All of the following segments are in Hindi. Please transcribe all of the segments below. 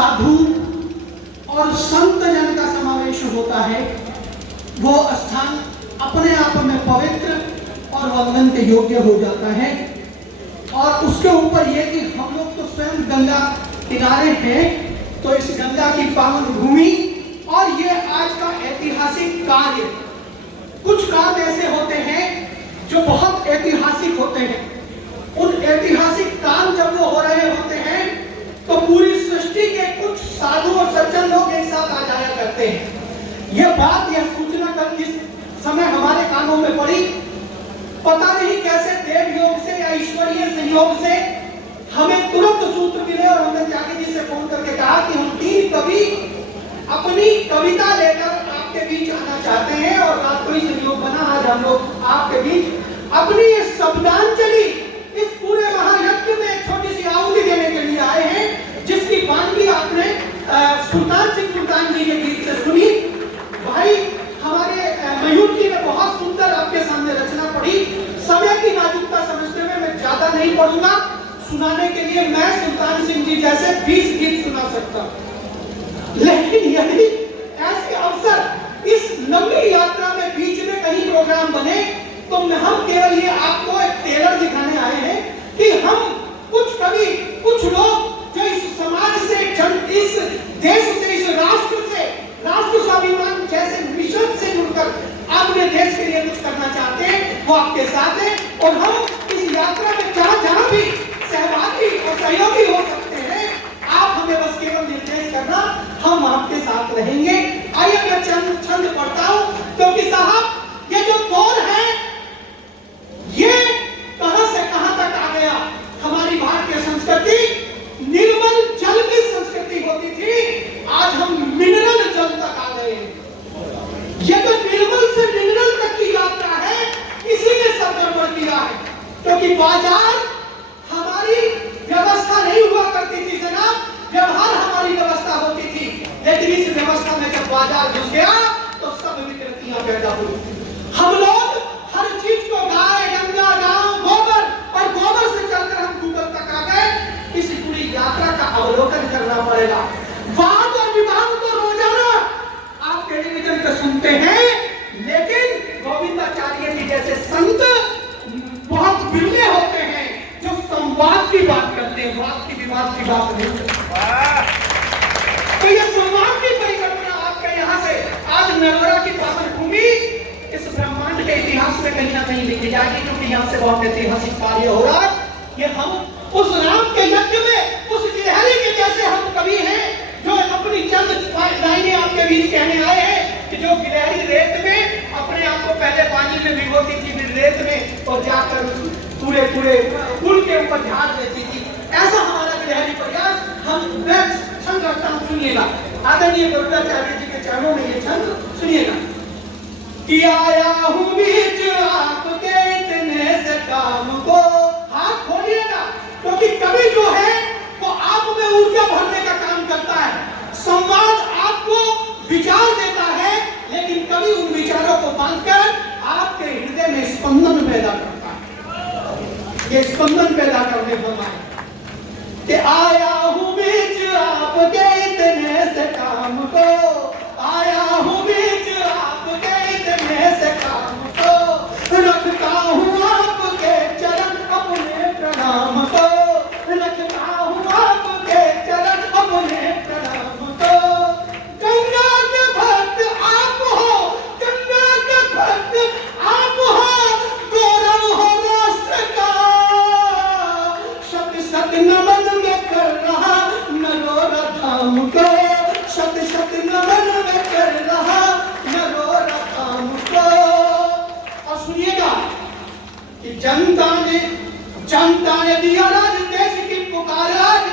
साधु और संत जन का समावेश होता है, वो स्थान अपने आप में पवित्र और वंदन के योग्य हो जाता है। और उसके ऊपर ये कि हम लोग तो स्वयं गंगा किनारे हैं, तो इस गंगा की पावन भूमि और ये आज का ऐतिहासिक कार्य, कुछ काम ऐसे होते हैं जो बहुत ऐतिहासिक होते हैं। उन ऐतिहासिक काम जब वो हो रहे होते हैं तो पूरी सृष्टि के कुछ साधु और सज्जन लोग एक साथ आ जाया करते हैं। यह बात, यह सूचना कल जिस समय हमारे कानों में पड़ी, पता नहीं कैसे देव योग से या ईश्वरीय संयोग से हमें तुरंत सूत्र मिले और हमने त्यागी जी से फोन करके कहा कि हम 3 कवि अपनी कविता लेकर आपके बीच आना चाहते हैं और रात को ही संयोग बना, आज हम लोग आपके बीच अपनी इस शब्दांजलि, इस पूरे महायज्ञ में एक छोटी सी आहुति देने के लिए आए हैं, जिसकी वानगी आपने सुल्तान सिंह सुल्तान जी के गीत से सुनी। भाई हमारे मयूर जी ने बहुत सुंदर आपके सामने रचना पढ़ी। समय की नाजुकता समझते हुए मैं ज्यादा नहीं पढ़ूंगा, सुनाने के लिए मैं सुल्तान सिंह जी जैसे 20 गीत सुना सकता, लेकिन यदि ऐसे अवसर इस लंबी यात्रा में बीच में कहीं प्रोग्राम बने तो हम केवल ये आपको एक टेलर दिखाने आए हैं कि हम कुछ कवि, कुछ लोग जो इस समाज से, इस देश से, इस राष्ट्र से, राष्ट्र स्वाभिमान जैसे मिशन से जुड़कर अपने देश के लिए कुछ करना चाहते हैं, वो आपके साथ है। और हम इस यात्रा में जहां भी सहभागी और सहयोगी हो सकते हैं, आप हमें बस केवल निर्देश करना, हम आपके साथ रहेंगे। आइए मैं छंद पढ़ता हूं, क्योंकि साहब ये जो दौर है ये कहां से कहां तक आ गया। हमारी भारतीय संस्कृति निर्मल जल की संस्कृति होती थी, आज हम मिनरल जल तक आ गए हैं। ये तो निर्मल से मिनरल तक की यात्रा है, इसी ने सब गड़बड़ किया है। क्योंकि बाजार हमारी व्यवस्था नहीं हुआ करती थी जनाब, व्यवहार हमारी व्यवस्था होती थी, लेकिन इस व्यवस्था में जब बाजार घुस गया तो सब विकृतियां पैदा हुई। हम लोग हर चीज को गाय, गंगा, गांव, गोबर और गोबर से चलकर हम गूगल तक आ गए। इस पूरी यात्रा का अवलोकन करना पड़ेगा। वाद और विवाद तो रोजाना आप टेलीविजन पे सुनते हैं, लेकिन गोविंदाचार्य जी जैसे संत बहुत बिरले होते हैं जो संवाद की बात करते हैं, वाद की विवाद की बात नहीं करते। तो ये संवाद की परिकल्पना आपके यहाँ से आज नर्मदा की पावन भूमि इस ब्रह्मांड के इतिहास में कहीं ना कहीं लिखी जाएगी, क्योंकि यहाँ से बहुत ऐतिहासिक कार्य हो रहा है। ये हम उस राम के यज्ञ में उस गिलहरी के जैसे हम कवि हैं जो अपनी चंद लाइनें आपके बीच कहने आए हैं कि जो गिलहरी रेत में अपने आप को पहले पानी में भिगोती थी, फिर रेत में, और जाकर पूरे पुल के ऊपर झाड़ देती थी, ऐसा हमारा गिलहरी प्रयास। हम छंद रखता हूँ, सुनिएगा। आदरणीय गोविंदाचार्य जी के चरणों में ये छंद सुनिएगा कि आया हूँ बीच आपके इतने से काम को। हाथ खोलिएगा, क्योंकि कवि जो है वो आप में ऊर्जा भरने का काम करता है। संवाद आपको विचार देता है, लेकिन कवि उन विचारों को बांधकर आपके हृदय में स्पंदन पैदा करता है। ये स्पंदन पैदा करने वाला है कि आया हूँ बीच आपके इतने से काम को, आया हूँ बीच आपके इतने से काम को, रखता हूँ आपके चरण अपने प्रणाम को, रखता हूँ आपके चरण अपने प्रणाम को। गंगा के भक्त आप हो, गंगा के भक्त आप हो, गौरव हो राष्ट्र का, सत सत नमन में कर रहा नरोरा धाम को, सत सत नमन में कर रहा नरोरा धाम को। और सुनिएगा कि जनता ने दिया राज, देश की पुकार आज,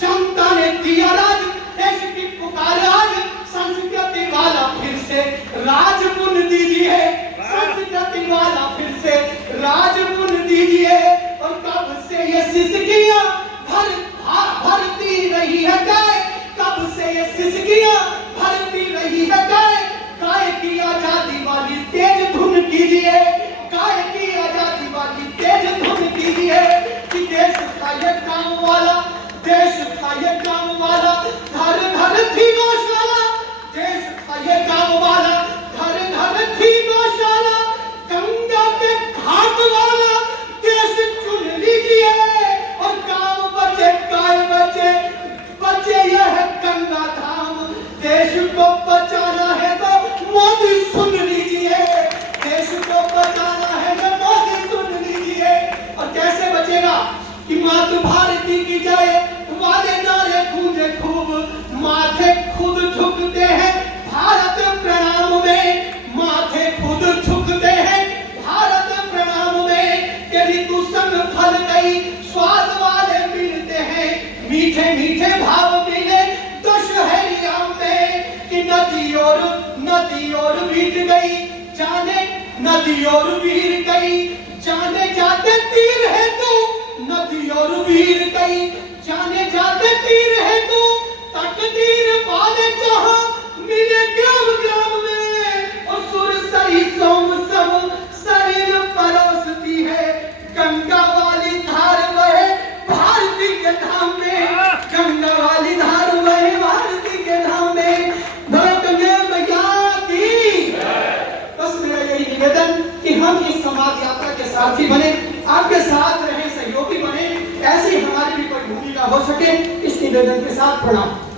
जनता ने दिया राज, देश की पुकार आज, संस्कृति वाला फिर से राजपुन दीजिए, संस्कृति वाला फिर से राजपुन दीजिए। और कब से ये सिसकियां भरती रही है गाय, कब से ये सिसकियां भरती रही है गाय, गाय की आजादी वाली तेज धुन कीजिए, गाय की आजादी वाली तेज धुन कीजिए। कि देश था ये काम वाला, देश था ये काम वाला, मात भारती की जय वाले नारे गूंजे खूब, माथे खुद झुकते हैं भारत प्रणाम में, माथे खुद झुकते हैं भारत प्रणाम में। तेरी तू संग फल गई स्वाद वाले मिलते हैं, मीठे मीठे भाव मिले दशहरी आम में। कि नदी और बीत गई जाने, नदी और वीर गई जाने जाते तीर है तू, नदी और वीर गई जाने जाते तीर है तू। तकदीर वाले जहां मिले ग्राम ग्राम में, और सुर सही सोम सब शरीर परोसती है। गंगा वाली धार वह भारती के धाम में, गंगा वाली धार वह भारती के धाम में। गंगा मैया की। बस मेरा यही निवेदन कि हम इस समाज यात्रा के साथी बने, आपके साथ रहे, सहयोगी बने, ऐसी हमारी भी कोई भूमिका हो सके। इस निवेदन के साथ प्रणाम।